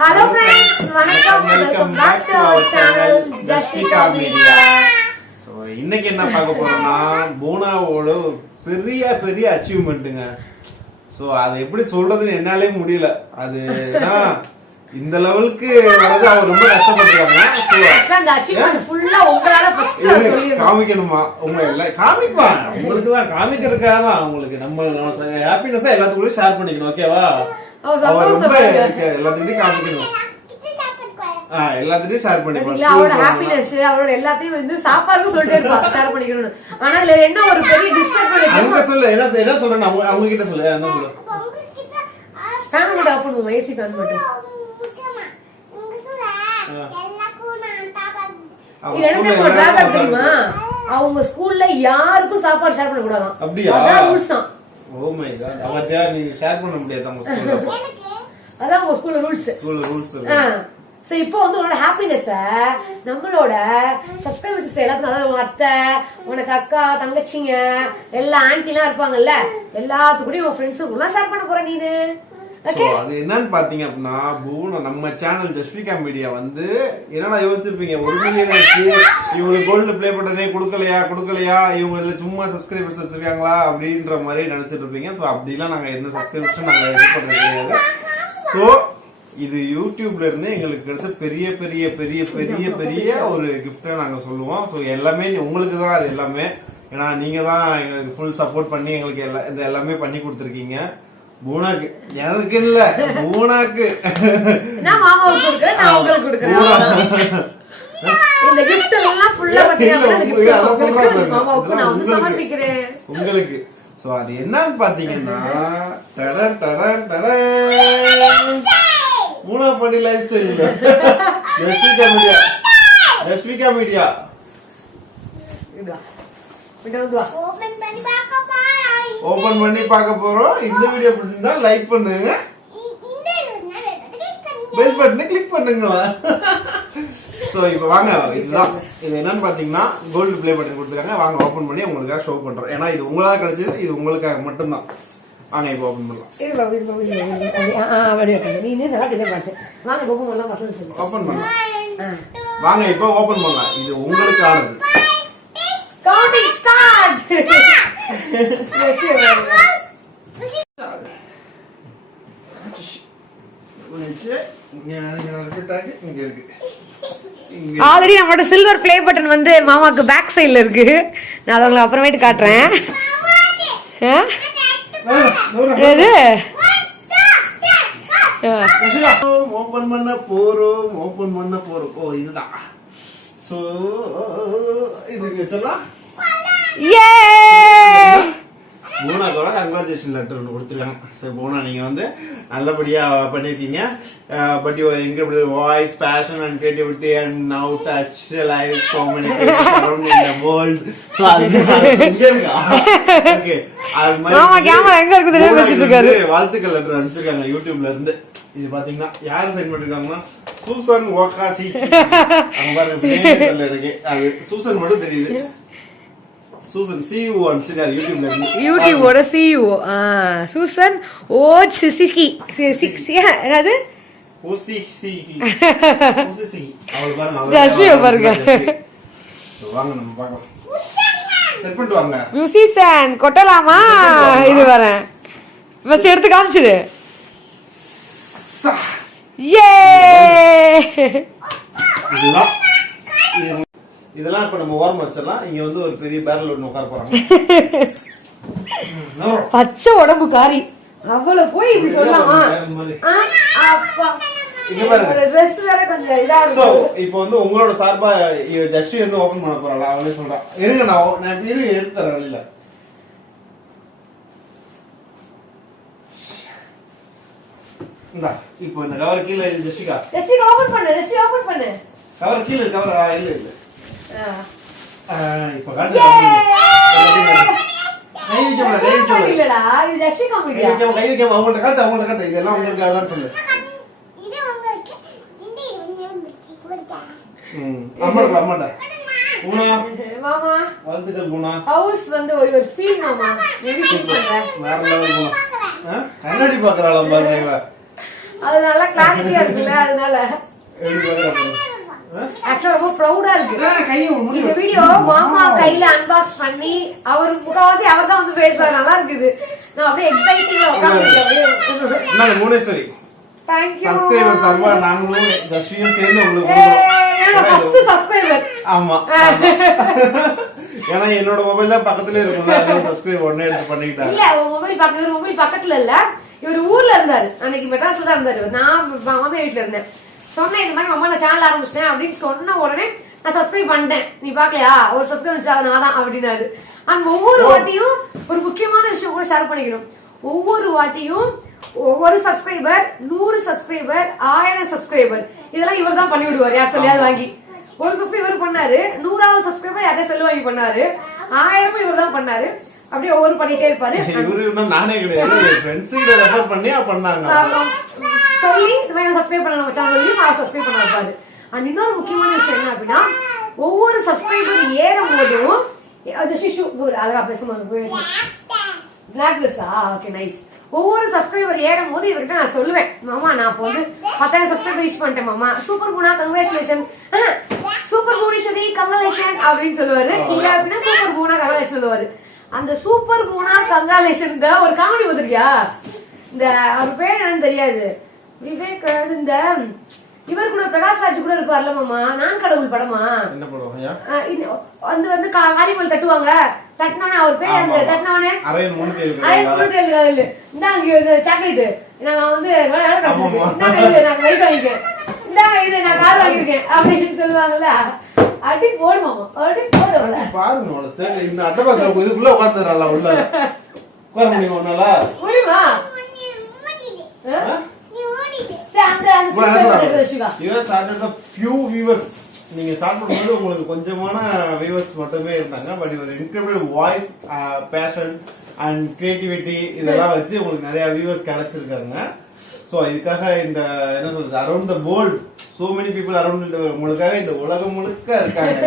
Hello friends, welcome back to our channel Jasvika media. So இன்னைக்கு என்ன பார்க்க போறோம்னா போனாவோட பெரிய அச்சீவ்மென்ட்ங்க. சோ அதை எப்படி சொல்றதுன்னு என்னாலே முடியல. அதுனா இந்த லெவலுக்கு வரது அவர் ரொம்ப கஷ்டப்பட்டாங்க. சோ அந்த அச்சீவ்மென்ட் ஃபுல்லா உங்களால ஃபர்ஸ்ட் சொல்லிரணும். காமிக்கணுமா? உங்க எல்லாம் காமிப்பா. உங்களுக்கு தான் காமிக்கிறதுக்காக தான் உங்களுக்கு நம்ம ஹாப்பினஸா எல்லாத்துக்குள்ள ஷேர் பண்ணிக்கணும். ஓகேவா? அவர் ரொம்ப எல்லாத்துக்கிட்டையும் காமிக்கணும். எல்லாத்தையும் ஷேர் பண்ணிக்கலாம். அவரோட ஹாப்பினஸ் அவரோட எல்லாத்தையும் வந்து சாப்பாடுக்கு சொல்லிட்டே இருப்பா ஷேர் பண்ணிக்கணும். ஆனா இதுல என்ன ஒரு பெரிய டிஸ்அப்பாயின்ட்மென்ட் அவங்க சொல்ல என்ன சொல்றேன் அவங்க கிட்ட சொல்லு. அந்த சொல்ல ஃபேன் கூட ஆஃப் பண்ணுங்க. ஏசி ஃபேன் மட்டும் அவங்க ஸ்கூல்ல யாருக்கும் சாப்பாடு ஷேர் பண்ண கூடாதாம். அதான் ரூல்ஸ் தான். Oh my god. அவதா நீங்க ஷேர் பண்ண முடியாது அவங்க ஸ்கூல்ல. அதான் உங்க ஸ்கூல்ல ரூல்ஸ். சோ இப்போ வந்து உங்களோட ஹாப்பினஸ நம்மளோட சப்ஸ்கிரைபர் சிஸ்டர் எல்லாத்துக்கும், அதாவது உங்க அத்தை, உனக்கு அக்கா, தங்கச்சிங்க, எல்லா ஆன்டி எல்லாம் இருப்பாங்கல்ல, எல்லாத்துக்கூடயும் உங்க ஃப்ரெண்ட்ஸுக்குலாம் ஷேர் பண்ண போற நீனு. அது என்னன்னு பாத்தீங்க அப்படின்னா நம்ம சேனல் ஜஸ்விகா மீடியா வந்து என்னடா யோசிச்சிருப்பீங்க, 1 மில்லியன் ஆச்சு, இவங்களுக்கு கோல்டு பிளே பட்டனே கொடுக்கலையா, இவங்க சும்மா சப்ஸ்கிரைபர்ஸ் வச்சிருக்காங்களா அப்படின்ற மாதிரி நினைச்சிட்டு இருப்பீங்க. சோ அப்படிலாம் நாங்க எந்த சப்ஸ்கிரைபர்ஸும் நாங்க இது பண்றது கிடையாது. சோ இது யூடியூப்ல இருந்து எங்களுக்கு கிடைச்ச பெரிய பெரிய பெரிய பெரிய பெரிய ஒரு கிஃப்டா நாங்க சொல்லுவோம். சோ எல்லாமே உங்களுக்கு தான் அது எல்லாமே. ஏன்னா நீங்க தான் எங்களுக்கு ஃபுல் சப்போர்ட் பண்ணி எங்களுக்கு இந்த எல்லாமே பண்ணி கொடுத்துருக்கீங்க. பூனாக்கு எனக்கு இல்ல, பூனாக்கு நான் மாமாவுக்கு கொடுக்கிறேன், நான் உங்களுக்கு கொடுக்கிறேன். இந்த gift எல்லாம் ஃபுல்லா பாத்தீங்கன்னா மாமாவுக்கு நான் வந்து சமர்ப்பிக்கிறேன் உங்களுக்கு. சோ அது என்னன்னு பாத்தீங்கன்னா மூணா படி life style Jasvika media open பண்ணி பார்க்க போறோம். இந்த வீடியோ பிடிச்சிருந்தா லைக் பண்ணுங்க, பெல் பட்டனை கிளிக் பண்ணுங்க. சோ இப்போ வாங்க, இதுதான் இது என்னன்னு பாத்தீங்கன்னா கோல்டு பிளே பட்டன் கொடுத்துருக்காங்க. வாங்க ஓபன் பண்ணி உங்களுக்காக ஷோ பண்றோம். ஏன்னா இது உங்களால கிடைச்சது, இது உங்களுக்காக மட்டும்தான். வாங்க இப்போ ஓபன் பண்ணலாம். ஓபன் பண்ணலாம். வாங்க இப்போ ஓபன் பண்ணலாம். இது உங்களுக்கு ஆனது. Counting start. ஆல்ரெடி நம்மளோட சில்வர் பிளே பட்டன் வந்து மாமாக்கு பேக் சைடுல இருக்கு. நான் அதை உங்களுக்கு அப்புறமேட்டு காட்டுறேன். ஓபன் பண்ண போறோம். ஓ இதுதான். சோ இது சொல்லலாம். பூனாக்கு கங்க்ராச்சுலேஷன் லெட்டர் ஒன்று கொடுத்துருக்காங்க. சரி பூனா, நீங்க வந்து நல்லபடியா பண்ணிருக்கீங்க. But your incredible voice, passion and creativity and now touch live so many people around in the world. So அது இங்க இருக்கா? ஓகே, அது மாதிரி மாமா கேமரா எங்க இருக்கு தெரியாம வச்சிட்டு இருக்காரு. வாழ்த்துக்கள் லெட்டர் அனுப்பிச்சிருக்காங்க யூடியூப்ல இருந்து. இது பாத்தீங்கன்னா யார் சைன் பண்ணிருக்காங்கன்னா சூசன் ஓகாச்சி. அங்க பாருங்க பேர் தெரியல எனக்கு. அது சூசன் மட்டும் தெரியுது. சூசன் CEO அனுப்பிச்சிருக்காரு யூடியூப்ல இருந்து. யூடியூபோட CEO சூசன் ஓச்சிசிகி என்னது ஓசிசிகி அவள் பாருங்க, ஜஸ்விகா பாருங்க. வாங்க நம்ம பார்க்கலாம். செட் பண்ணிட்டு வாங்க. மியூசிஷியன் கொட்டலாமா? இது வரேன் ஃபர்ஸ்ட் எடுத்து காமிச்சிடு. யே இதெல்லாம் இப்ப நம்ம ஓரமா வச்சிடலாம். இங்க வந்து ஒரு பெரிய பேரல் ஒண்ணு உட்கார போறாங்க. பச்சை உடம்பு காரி அவ்வளவு போய் இப்படி சொல்லலாமா? இங்க பாருங்க, Dress வேற கொஞ்சம் இதா இருக்கு. இப்போ வந்து உங்களோட சார்பா ஜஸ்வி வந்து ஓபன் பண்ண போறாங்க. அவளே சொல்றா, இருங்க நான் எடுத்து தரேன். இல்ல இந்தா, இப்போ இந்த கவர் கீழ ஜஸ்விகா ஓபன் பண்ணு. கவர் கீழ கவர் இல்ல இப்ப காட்டு. இல்லடா, இது ஜஸ்விகா மீடியா. அவங்கள்ட்ட காட்டு. இதெல்லாம் உங்களுக்கு அதான் சொல்லு. அம்மாடா பூனா மாமா வாழ்த்துக்கள் பூனா. ஹவுஸ் வந்து ஒரு ஃபீல் மாமா. வேற லெவல் பூனா. கண்ணாடி பாக்குறாளாம் பாருங்க. அது நல்லா கிளாரிட்டியா இருக்குல்ல, அதனால ஆக்சுவலா ரொம்ப ப்ரௌடா இருக்கு. இந்த வீடியோ மாமா கையில அன்பாக்ஸ் பண்ணி அவர் முகவாசி அவர் தான் வந்து பேசுறாரு. நல்லா இருக்குது. நான் அப்படியே எக்ஸைட்டிங்கா உட்கார்ந்திருக்கேன். மூணேஸ்வரி Thank you. சப்ஸ்கிரைபர் சர்வா நாங்களும் ஜஸ்வியும் சேர்ந்து உங்களுக்கு ஃபர்ஸ்ட் சப்ஸ்கிரைபர். ஆமா. ஏன்னா என்னோட மொபைல் தான் பக்கத்துல இருக்கும்ல, அதனால சப்ஸ்கிரைப் உடனே எடுத்து பண்ணிட்டாங்க. இல்ல மொபைல் பக்கத்துல இல்ல, இவர் ஊர்ல இருந்தாரு. அன்னைக்கு மெட்ராஸ்ல தான் இருந்தாரு. நான் மாமா வீட்டுல இருந்தேன். சொன்னேன் இந்த மாதிரி மாமா நான் சேனல் ஆரம்பிச்சிட்டேன் அப்படின்னு சொன்ன உடனே நான் சப்ஸ்கிரைப் பண்ணிட்டேன். நீ பாக்கலையா, ஒரு சப்ஸ்கிரைப் நான் தான் அப்படின்னாரு. அண்ட் ஒவ்வொரு வாட்டியும் ஒரு முக்கியமான விஷயம் கூட ஷேர் பண்ணிக்கணும். ஒவ்வொரு வாட்டியும் ஒவ்வொரு சப்ஸ்கிரைபர் 100 சப்ஸ்கிரைபர் 1000 சப்ஸ்கிரைபர் இதெல்லாம் இவர் தான் பண்ணி விடுவார். யார் சொல்லியாவது வாங்கி ஒரு சப்ஸ்கிரைபர் பண்ணாரு, 100வது சப்ஸ்கிரைபர் யாரையா செல்லு வாங்கி பண்ணாரு, 1000 இவர் தான் பண்ணாரு. அப்படியே ஒவ்வொரு பண்ணிட்டே இருப்பாரு. நானே கிடையாது பண்ணி பண்ணாங்க சொல்லி இந்த மாதிரி சப்ஸ்கிரைப் பண்ண நம்ம சேனல் சப்ஸ்கிரைப் பண்ண வைப்பாரு. அண்ட் இன்னொரு முக்கியமான விஷயம் என்ன அப்படின்னா, ஒவ்வொரு சப்ஸ்கிரைபர் ஏறும் போதும் அழகா பேசுவாங்க. பிளாக் ட்ரெஸ்ஸா? Okay nice. ஒவ்வொரு சப்ஸ்கிரைபர் ஏறும் போது இவர்கிட்ட நான் சொல்லுவேன், மாமா நான் இப்போ வந்து 10,000 சப்ஸ்கிரைபர் ரீச் பண்ணிட்டேன் மாமா, super Guna congratulation, super Bhuvaneshwari congratulation அப்படின்னு சொல்லுவாரு. இல்ல அப்படின்னா சூப்பர் குணா கங்க்ராச்சுலேஷன் சொல்லுவாரு. அந்த சூப்பர் குணா கங்க்ராச்சுலேஷன் ஒரு காமெடி வந்துருக்கியா, இந்த அவர் பேர் என்னன்னு தெரியாது, விவேக், இந்த இவர் கூட பிரகாஷ்ராஜ் கூட இருப்பார்ல மாமா, நான் கடவுள் படமா வந்து காலிமல் தட்டுவாங்க, தட்டினவனே அவர் பேர் அந்த தட்டினவனே சாக்லேட் நாங்க வந்து நாங்க வயிற்று வாங்கிக்கேன், இந்தாங்க இது நான் கார் வாங்கிருக்கேன் அப்படின்னு சொல்லுவாங்கல்ல, அடி போடுவோம் அடி போடுவோம்ல. பாருங்க இந்த அட்டபாசம் இதுக்குள்ள உட்காந்துறாங்களா உள்ள உட்கார முடியுமா? முடியுமா? நீங்க ஸ்டார்ட் பண்ணும்போது உங்களுக்கு கொஞ்சமான வியூவர்ஸ் மட்டுமே இருந்தாங்க. பட் ஒரு incredible voice, passion and creativity இதெல்லாம் வச்சு உங்களுக்கு நிறைய வியூவர்ஸ் கிடைச்சிருக்காங்க. சோ இதுக்காக இந்த என்ன சொல்றது, around the world so many people around உங்களுக்காக இந்த உலகம் முழுக்க இருக்காங்க.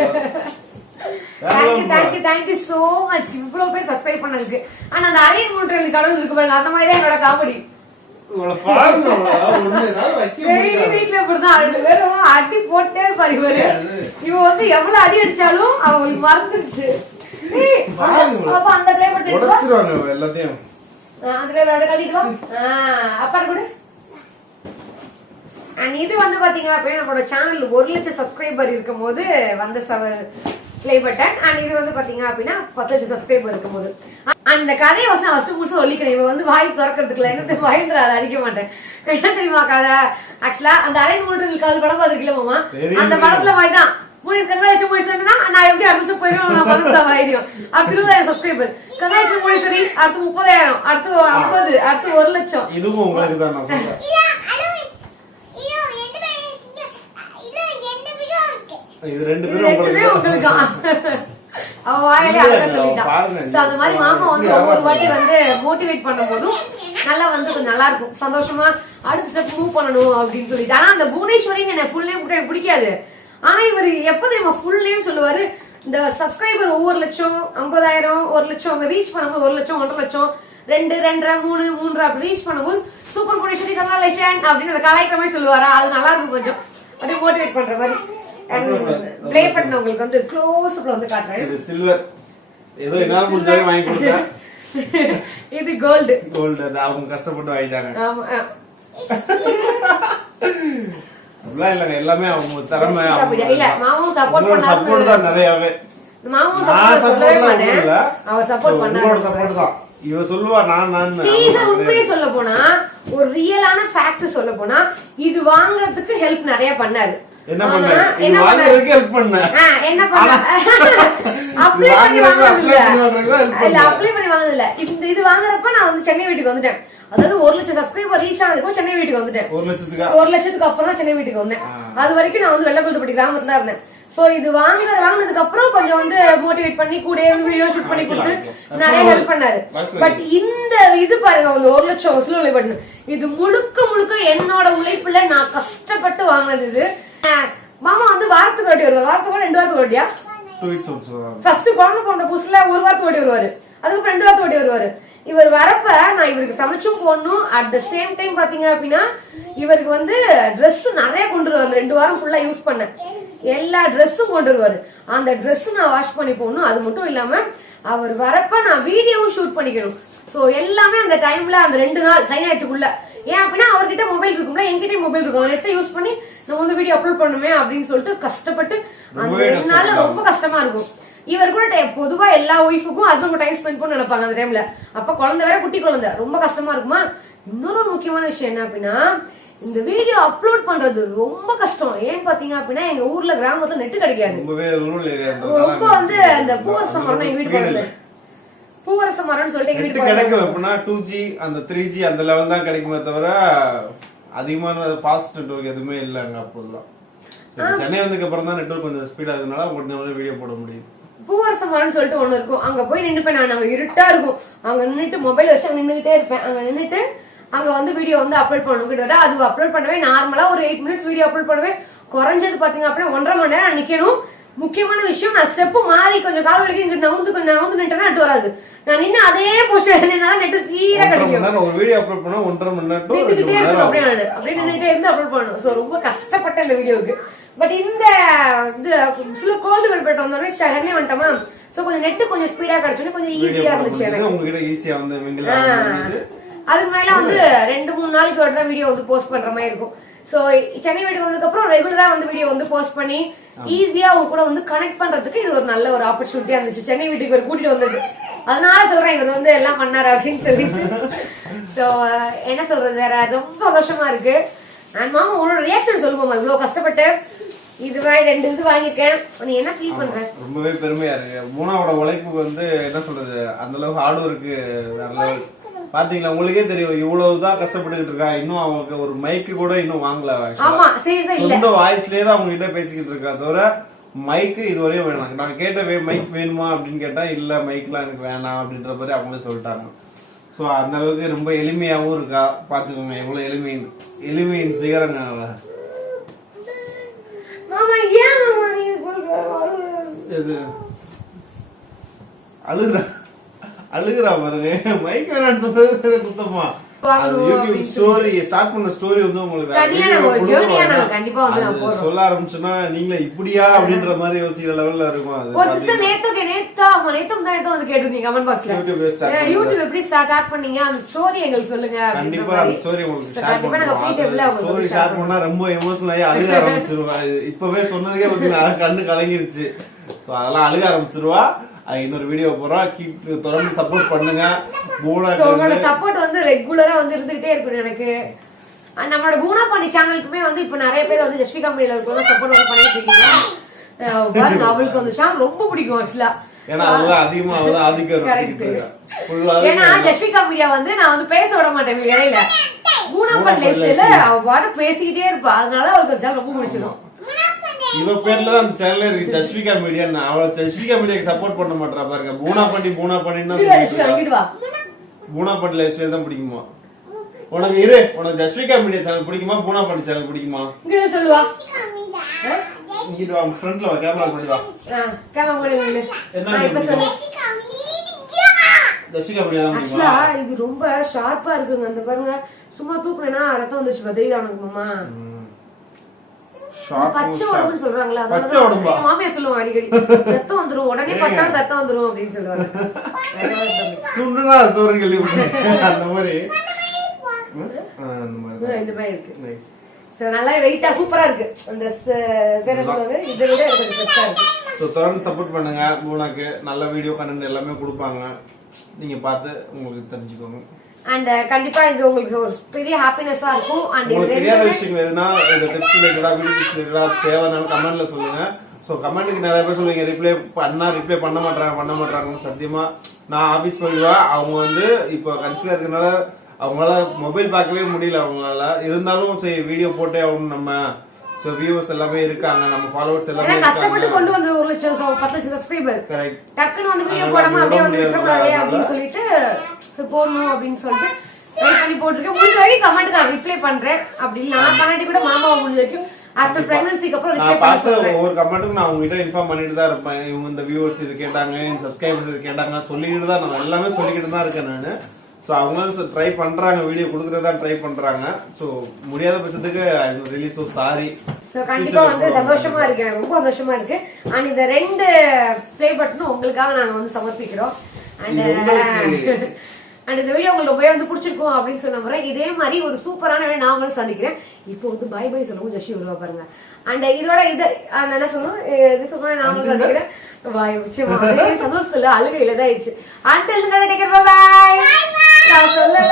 Thank you so much. இவ்வளவு பேர் சப்ஸ்கிரைப் பண்ணதுக்கு. ஆனா அந்த அரியன் மூன்றில் கடவுள் இருக்கு பாருங்க, அந்த மாதிரி தான் என்னோட காமெடி. வீட்டுல இப்படிதான் அடி போட்டே இருப்பாரு இவரு. இவன் வந்து எவ்வளவு அடி அடிச்சாலும் அவங்களுக்கு மறந்துருச்சு. அந்த பிளேபட் எல்லாத்தையும் அந்த பிளேபட் கழிக்கலாம். அப்பா கூட இது வந்து பாத்தீங்கன்னா நம்மளோட சேனல் 1,00,000 சப்ஸ்கிரைபர் இருக்கும் போது வந்த பிளே பட்டன். அண்ட் இது வந்து பாத்தீங்க அப்படின்னா 10,00,000 சப்ஸ்கிரைபர் இருக்கும் போது அந்த கதையை ஃபர்ஸ்ட் முடிச்சு சொல்லிக்கிறேன். இவன் வந்து வாய் திறக்கிறதுக்குல என்ன பயந்துற அதை அடிக்க மாட்டேன். என்ன தெரியுமா கதை? ஆக்சுவலா அந்த அரைன் மூன்று கால் படம் பாத்துருக்கல மாமா, அந்த படத்துல மாதிரி தான் கங்காலேஷன் நான் எப்படி அடுத்து போயிடும், நான் மனசுல வாயிடும். அடுத்து 20,000 சப்ஸ்கிரைபர், கங்காலேஷன் முனீஸ்வரி அடுத்து 30,000, அடுத்து 50, அடுத்து 1,00,000. இதுவும் உங்களுக்கு தான் நான் சொல்றேன். இது ரெண்டு பேரும் உங்களுக்கு அவ வாயிலே அழகா சொல்லிட்டான். அந்த மாதிரி மாமா வந்து ஒவ்வொரு வாட்டி வந்து மோட்டிவேட் பண்ணும் போதும் நல்லா வந்து கொஞ்சம் நல்லா இருக்கும், சந்தோஷமா அடுத்த ஸ்டெப் மூவ் பண்ணணும் அப்படின்னு சொல்லிட்டு. ஆனா அந்த புவனேஸ்வரின்னு என்ன ஃபுல் நேம் கூட எனக்கு பிடிக்காது. ஆனா இவர் எப்ப தெரியுமா ஃபுல் நேம் சொல்லுவாரு, இந்த சப்ஸ்கிரைபர் ஒவ்வொரு லட்சம், 50,000, 1,00,000 ரீச் பண்ணும்போது 1,00,000, 1,50,000, 2, 2.5, 3 அப்படி ரீச் பண்ணும்போது சூப்பர் புவனேஸ்வரி கங்க்ராச்சுலேஷன் அப்படின்னு அந்த கலாய்க்கிற மாதிரி சொல்லுவாரா, அது நல்லா இருக்கும். கொஞ்சம் அப்படியே மோட்டிவேட் பண்ற மாதிரி. ப்ளே பண்ண உங்களுக்கு வந்து க்ளோஸ் அப்ல வந்து காட்டுறேன். இது சில்வர், ஏதோ என்னால முடிஞ்சவரை வாங்கி கொடுத்தேன். இது கோல்ட். அது அவங்க கஷ்டப்பட்டு வாங்கிட்டாங்க. ஆமா, அப்படிலாம் இல்லங்க, எல்லாமே அவங்க திறமை. இல்ல மாமாவும் சப்போர்ட் தான் நிறையவே. மாமாவும் சப்போர்ட் சொல்லவே மாட்டேன், அவர் சப்போர்ட் பண்ணாரு. சப்போர்ட் தான் இவ சொல்லுவா. நான் சீரியஸா உண்மையை சொல்ல போனா, ஒரு ரியலான ஃபேக்ட் சொல்ல போனா, இது வாங்குறதுக்கு ஹெல்ப் நிறைய பண்ணாரு. என்ன பண்ண இது வாங்குறதுக்கு ஹெல்ப் பண்ண என்ன பண்ண அப்ளை பண்ணி வாங்குறது இல்ல, அப்ளை பண்ணி வாங்குறது இல்ல. இது வாங்குறப்ப நான் வந்து சென்னை வீட்டுக்கு வந்துட்டேன். அதாவது 1,00,000 சப்ஸ்கிரைபர் ரீச் ஆனதுக்கும் சென்னை வீட்டுக்கு வந்துட்டேன். 1,00,000க்கு அப்புறம் தான் சென்னை வீட்டுக்கு வந்தேன். அது வரைக்கும் நான் வந்து வெள்ளக்குளத்துப்பட்டி கிராமத்துல தான் இருந்தேன். சோ இது வாங்கினதுக்கு அப்புறம் கொஞ்சம் வந்து மோட்டிவேட் பண்ணி கூட வீடியோ ஷூட் பண்ணி கொடுத்து நிறைய ஹெல்ப் பண்ணாரு. பட் இந்த இது பாருங்க, வந்து 1,00,000 வசூல் பண்ணு, இது முழுக்க முழுக்க என்னோட உழைப்புல நான் கஷ்டப்பட்டு வாங்கினது. இது மாமா வந்து வாரத்துக்கு ஓட்டி வருவாரு. வாரத்துக்கு 2 வாரத்துக்கு ஓட்டியா? 2 weeks. ஃபர்ஸ்ட் குழந்தை போன புதுசுல 1 வாரத்துக்கு ஓட்டி வருவாரு, அதுக்கப்புறம் 2 வாரத்துக்கு ஓட்டி வருவாரு. இவர் வரப்ப நான் இவருக்கு சமைச்சும் போடணும். அட் த சேம் டைம் பாத்தீங்க அப்படின்னா இவருக்கு வந்து ட்ரெஸ் நிறைய கொண்டு வருவாரு. 2 வாரம் ஃபுல்லா யூஸ் பண்ண எல்லா ட்ரெஸ்ஸும் கொண்டு வருவாரு. அந்த ட்ரெஸ் நான் வாஷ் பண்ணி போடணும். அது மட்டும் இல்லாம அவர் வரப்ப நான் வீடியோவும் ஷூட் பண்ணிக்கணும். சோ எல்லாமே அந்த டைம்ல அந்த 2 நாள் சைனாயத்துக்குள்ள. ஏன் அப்படின்னா அவர்கிட்ட மொபைல் இருக்கும்ல, என்கிட்ட மொபைல் இருக்கும். நெட்டை யூஸ் பண்ணி நம்ம வந்து வீடியோ அப்லோட் பண்ணுமே அப்படின்னு சொல்லிட்டு கஷ்டப்பட்டு அந்த 2 நாள்ல ரொம்ப கஷ்டமா இருக்கும். இவர் கூட பொதுவா எல்லா ஒய்ஃபுக்கும் ஹஸ்பண்ட் டைம் ஸ்பெண்ட் பண்ண நினைப்பாங்க அந்த டைம்ல. அப்ப குழந்தை வேற குட்டி குழந்தை, ரொம்ப கஷ்டமா இருக்குமா. இன்னொரு முக்கியமான விஷயம் என்ன அப்படின்னா இந்த வீடியோ அப்லோட் பண்றது ரொம்ப கஷ்டம். ஏன் பாத்தீங்க அப்படின்னா எங்க ஊர்ல கிராமத்துல நெட் கிடைக்காது. ரொம்ப வந்து அந்த பூவரச மரம் எங்க வீட்டு பக்கத்துல பூவரச மரம்னு சொல்லிட்டு எங்க வீட்டு கிடைக்கும் அப்படின்னா 2G அந்த 3G அந்த லெவல் தான் கிடைக்குமே தவிர அதிகமான ஃபாஸ்ட் நெட்வொர்க் எதுவுமே இல்லங்க. அப்போதான் சென்னை வந்ததுக்கு அப்புறம் தான் நெட்வொர்க் கொஞ்சம் ஸ்பீடா இருக்கனால கொஞ்சம் வீடியோ போட முடியும். பூவரச மரம்னு சொல்லிட்டு ஒண்ணு இருக்கும். அங்க போய் நின்னுப்பேன் நான். அங்க இருட்டா இருக்கும். அங்க நின்னுட்டு மொபைல் வச்சு நின்னுகிட்டே இருப்பேன். அங்க நின்னுட்டு அங்க வந்து வீடியோ வந்து அப்லோட் பண்ணணும். கிட்ட அது அப்லோட் பண்ணவே நார்மலா ஒரு 8 மினிட்ஸ் வீடியோ அப்லோட் பண்ணவே குறைஞ்சது பாத்தீங்க அப்படின்னா 1.5 மணி நேரம் நிக்கணும். முக்கியமான விஷயம் நான் ஸ்டெப் மாறி கொஞ்சம் கால் வலிக்கு இங்க நவுந்து நின்ட்டேன்னா நெட் வராது. நான் நின்று அதே பொசிஷன்ல நெட் ஸ்பீடா கிடைக்கும். ஒரு வீடியோ அப்லோட் பண்ணா 1.5 மணி நேரம் அப்படியே நின்னுட்டே இருந்து அப்லோட் பண்ணணும். சோ ரொம்ப கஷ்டப்பட்டேன் இந்த வீடியோவுக்கு. பட் இந்த இது கோல்டு வெல்பெட் வந்தோடனே சென்னை வந்துட்டோமா. சோ கொஞ்சம் நெட் கொஞ்சம் ஸ்பீடா கிடைச்சோன்னே கொஞ்சம் ஈஸியா இருந்துச்சு எனக்கு. உங்ககிட்ட ஈஸியா வந்து அதுக்கு மேல வந்து 2-3 நாளைக்கு ஒரு தான் வீடியோ வந்து போஸ்ட் பண்ற மாதிரி இருக்கும். சோ சென்னை வீட்டுக்கு வந்ததுக்கு அப்புறம் ரெகுலரா வந்து வீடியோ வந்து போஸ்ட் பண்ணி ஈஸியா அவங்க கூட வந்து கனெக்ட் பண்றதுக்கு இது ஒரு நல்ல ஒரு ஆப்பர்ச்சுனிட்டியா இருந்துச்சு. சென்னை வீட்டுக்கு ஒரு கூட்டிட்டு வந்தது. அதனால சொல்றேன் இவர் வந்து எல்லாம் பண்ணாரு அப்படின்னு சொல்லிட்டு. சோ என்ன சொல்றது, வேற ரொம்ப சந்தோஷமா இருக்கு. அண்ட் மாமா உன்னோட ரியாக்ஷன் சொல்லுவோமா, இவ்வளவு கஷ்டப்பட்டு இது 2 இது வாங்கிருக்கேன், நீ என்ன ஃபீல் பண்ற? ரொம்பவே பெருமையா இருக்கு. மூணாவோட உழைப்புக்கு வந்து என்ன சொல்றது, அந்த அளவுக்கு ஹார்ட் ஒர்க்கு பாத்தீங்களா, உங்களுக்கே தெரியும் இவ்வளவுதான் கஷ்டப்பட்டு இருக்கா. இன்னும் அவங்களுக்கு ஒரு மைக்கு கூட இன்னும் வாங்கல. இந்த வாய்ஸ்லயே தான் அவங்க கிட்ட பேசிக்கிட்டு இருக்கா தவிர மைக்கு இதுவரையும் வேணாம். நான் கேட்ட மைக் வேணுமா அப்படின்னு கேட்டா இல்ல மைக்லாம் எனக்கு வேணாம் அப்படின்ற மாதிரி அவங்களே சொல்லிட்டாங்க. சோ அந்த அளவுக்கு ரொம்ப எளிமையாவும் இருக்கா. பாத்துக்கோங்க எவ்வளவு எளிமையின் சிகரங்க. அழுகுறா பாருங்க. மைக் வேணான்னு சொல்றது குத்தமா. யூடியூப் ஸ்டோரி ஸ்டார்ட் பண்ண ஸ்டோரி வந்து உங்களுக்கு சொல்ல ஆரம்பிச்சுன்னா நீங்களே இப்படியா அப்படின்ற மாதிரி யோசிக்கிற லெவல்ல இருக்கும். அது யூடியூப் எப்படி ஸ்டார்ட் பண்ணீங்க, அந்த ஸ்டோரி எங்களுக்கு சொல்லுங்க. கண்டிப்பா அந்த ஸ்டோரி உங்களுக்கு ஷேர் பண்ணா ரொம்ப எமோஷனல் ஆகி அழுக ஆரம்பிச்சிருவா. இப்பவே சொன்னதுக்கே பாத்தீங்கன்னா கண்ணு கலங்கிருச்சு. சோ அதெல்லாம் அழுக ஆரம்பிச்சிருவா. இன்னொரு வீடியோ போறோம், தொடர்ந்து சப்போர்ட் பண்ணுங்க. உங்களோட சப்போர்ட் வந்து ரெகுலரா வந்து இருந்துகிட்டே இருக்கணும் எனக்கு. நம்மளோட பூனா பாண்டி சேனலுக்குமே வந்து இப்ப நிறைய பேர் வந்து ஜஸ்விகா மீடியால இருக்க சப்போர்ட் வந்து பண்ணிட்டு இருக்கீங்க. அவளுக்கு அந்த சேனல் ரொம்ப பிடிக்கும் ஆக்சுவலா. ஏன்னா அதுதான் அதிகமா அவதான் ஆதிக்கம். ஏன்னா ஜஸ்விகா மீடியா வந்து நான் வந்து பேச விட மாட்டேன் இடையில. பூனா பாண்டி லைஃப் ஸ்டைல அவ பாட்டு பேசிக்கிட்டே இருப்பா. அதனால அவளுக்கு சேனல் ரொம்ப பிடிச்சிடும். இவ பேர்ல தான் அந்த சேனல் இருக்கு, ஜஸ்விகா மீடியா. அவளை ஜஸ்விகா மீடியாக்கு சப்போர்ட் பண்ண மாட்டா பாருங்க. பூனா பாண்டி பூனா பாண்டி லைஃப் ஸ்டைல் தான் பிடிக்குமா உனக்கு? உனக்கு ஜஸ்விகா மீடியா சேனல் பிடிக்குமா, பூனா பாண்டி சேனல் பிடிக்குமா? சொல்லுவா. இங்கிட்டு வா, ஃப்ரண்ட்ல வா, கேமரா பண்ணி வா. என்ன ஜஸ்விகா மீடியா தான் பிடிக்குமா? இது ரொம்ப ஷார்ப்பா இருக்குங்க. அந்த பாருங்க, சும்மா தூக்குனா ரத்தம் வந்துச்சு தெரியுதா உனக்கு மாமா? பச்சை உடம்புன்னு சொல்றாங்களா, மாமியார் சொல்லுவாங்க அடிக்கடி, ரத்தம் வந்துரும் உடனே பட்டாலும் ரத்தம் வந்துரும் அப்படின்னு சொல்லுவாங்க. சுண்டுனா ரத்தம் கேள்வி அந்த மாதிரி இந்த மாதிரி இருக்கு. நல்லா வெயிட்டா சூப்பரா இருக்கு. அந்த பேரை சொல்லுவாங்க, இதை விட எனக்கு பெருசா இருக்கு. தொடர்ந்து சப்போர்ட் பண்ணுங்க. பூனாக்கு நல்ல வீடியோ கண்டென்ட் எல்லாமே கொடுப்பாங்க, நீங்க பார்த்து உங்களுக்கு தெரிஞ்சுக்கோங்க. அண்ட் கண்டிப்பா இது உங்களுக்கு ஒரு பெரிய ஹாப்பினஸா இருக்கும். அண்ட் உங்களுக்கு தெரியாத விஷயங்கள் எதுனா இந்த டிப்ஸ் ரிலேட்டடா வீடியோ டிப்ஸ் ரிலேட்டடா தேவைனாலும் கமெண்ட்ல சொல்லுங்க. சோ கமெண்ட்டுக்கு நிறைய பேர் சொல்லுவீங்க ரிப்ளை பண்ண மாட்டாங்கன்னு. சத்தியமா நான் ஆபீஸ் போயிடுவா. அவங்க வந்து இப்போ கன்சிடர் இருக்கனால அவங்களால மொபைல் பார்க்கவே முடியல அவங்களால. இருந்தாலும் சரி வீடியோ போட்டே ஆகணும் நம்ம. சோ வியூவர்ஸ் எல்லாமே இருக்காங்க, நம்ம ஃபாலோவர்ஸ் எல்லாமே கஷ்டப்பட்டு கொண்டு வந்து 1 லட்சம் 10 லட்சம் சப்ஸ்கிரைபர் டக்குன்னு வந்து வீடியோ போடாம அப்படியே வந்து விட்டுறக்கூடாது அப்படின்னு சொல்லிட்டு போடணும் அப்படின்னு சொல்லிட்டு ட்ரை பண்ணி போட்டிருக்கேன். முடிஞ்ச வரைக்கும் கமெண்ட் நான் ரிப்ளை பண்றேன். அப்படி நான் பண்ணாட்டி கூட மாமாவை முடிஞ்ச வரைக்கும் ஆஃப்டர் பிரெக்னன்சிக்கு அப்புறம் ரிப்ளை பண்ண ஒவ்வொரு கமெண்ட்டுக்கும் நான் உங்ககிட்ட இன்ஃபார்ம் பண்ணிட்டு தான் இருப்பேன். இவங்க இந்த வியூவர்ஸ் இது கேட்டாங்க, சப்ஸ்கிரைபர்ஸ் இது கேட்டாங்க சொல்லிக்கிட்டு தான் நான் எல்லாமே சொல்லிக்கிட்டு தான் இருக்கேன் நான். ஸோ அவங்க ட்ரை பண்றாங்க, வீடியோ கொடுக்கறதா ட்ரை பண்றாங்க. ஸோ முடியாத பட்சத்துக்கு I am really so sorry. So கண்டிப்பா வந்து சந்தோஷமா இருக்கேன், ரொம்ப சந்தோஷமா இருக்கு. அண்ட் இந்த 2 ப்ளே பட்டனும் உங்களுக்காக நாங்க வந்து சமர்ப்பிக்கிறோம். அண்ட் இந்த வீடியோ உங்களுக்கு ரொம்பவே வந்து பிடிச்சிருக்கும் அப்படின்னு சொன்ன முறை இதே மாதிரி ஒரு சூப்பரான வீடியோ நான் உங்களுக்கு சந்திக்கிறேன். இப்போ வந்து பை பை சொல்லவும் ஜஸ்ட் வருவா பாருங்க. அண்ட் இதோட இது என்ன சொல்லணும், இது சொல்ல நான் உங்களுக்கு சந்திக்கிறேன். பாய். நிச்சயமா சந்தோஷத்துல அழுகையில தான் ஆயிடுச்சு. அண்டில் பாய். நான் சொல்லல